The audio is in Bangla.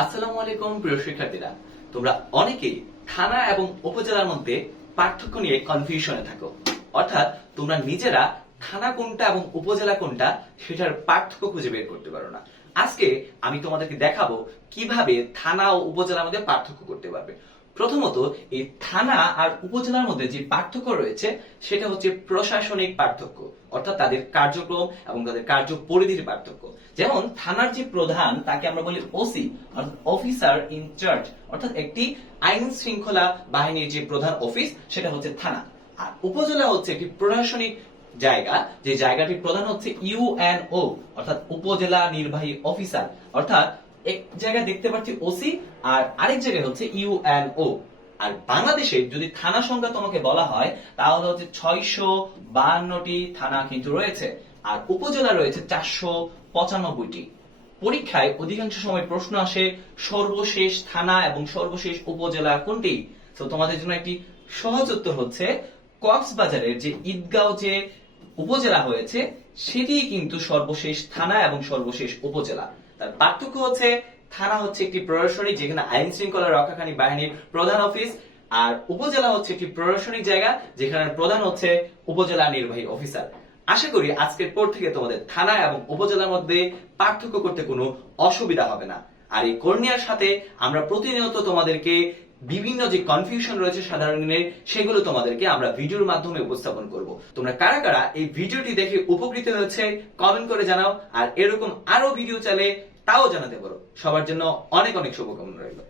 আসসালামু আলাইকুম প্রিয় শিক্ষার্থীরা, তোমরা অনেকেই থানা এবং উপজেলার মধ্যে পার্থক্য নিয়ে কনফিউশনে থাকো। অর্থাৎ তোমরা নিজেরা থানা কোনটা এবং উপজেলা কোনটা সেটার পার্থক্য খুঁজে বের করতে পারো না। আজকে আমি তোমাদেরকে দেখাবো কিভাবে থানা ও উপজেলার মধ্যে পার্থক্য করতে পারবে। প্রথমত, এই থানা আর উপজেলার মধ্যে যে পার্থক্য রয়েছে সেটা হচ্ছে প্রশাসনিক পার্থক্য, অর্থাৎ তাদের কার্যক্রম এবং তাদের কার্য পরিধির পার্থক্য। যেমন থানার যে প্রধান তাকে আমরা বলি ওসি, অর্থাৎ অফিসার ইন চার্জ, অর্থাৎ একটি আইন শৃঙ্খলা বাহিনীর যে প্রধান অফিস সেটা হচ্ছে থানা। আর উপজেলা হচ্ছে একটি প্রশাসনিক জায়গা, যে জায়গাটির প্রধান হচ্ছে ইউএনও, অর্থাৎ উপজেলা নির্বাহী অফিসার। অর্থাৎ এক জায়গায় দেখতে পাচ্ছি ওসি আর আরেক জায়গায় হচ্ছে ইউএনও। আর বাংলাদেশে যদি থানা সংখ্যা তোমাকে বলা হয় তাহলে হচ্ছে 652টি থানা কিন্তু রয়েছে, আর উপজেলা রয়েছে 495টি। পরীক্ষায় অধিকাংশ সময় প্রশ্ন আসে সর্বশেষ থানা এবং সর্বশেষ উপজেলা কোনটি। তো তোমাদের জন্য একটি সহজ উত্তর হচ্ছে কক্সবাজারের যে ঈদগাঁও যে উপজেলা হয়েছে সেটি কিন্তু সর্বশেষ থানা এবং সর্বশেষ উপজেলা। তার পার্থক্য হচ্ছে থানা হচ্ছে একটি প্রশাসনিক, যেখানে আইন শৃঙ্খলা রক্ষাকারী বাহিনীর প্রধান অফিস, আর উপজেলা হচ্ছে একটি প্রশাসনিক জায়গা যেখানে প্রধান হচ্ছে উপজেলা নির্বাহী অফিসার। আশা করি আজকের পর থেকে তোমাদের থানা এবং উপজেলার মধ্যে পার্থক্য করতে কোনো অসুবিধা হবে না। আর এই কর্নিয়ার সাথে আমরা প্রতিনিয়ত তোমাদেরকে বিভিন্ন যে কনফিউশন রয়েছে সাধারণ জ্ঞানের সেগুলো তোমাদেরকে আমরা ভিডিওর মাধ্যমে উপস্থাপন করব। তোমরা কারা কারা এই ভিডিওটি দেখে উপকৃত হয়েছে কমেন্ট করে জানাও, আর এরকম আরো ভিডিও চাইলে তাও জানাতে পারো। সবার জন্য অনেক অনেক শুভকামনা রইল।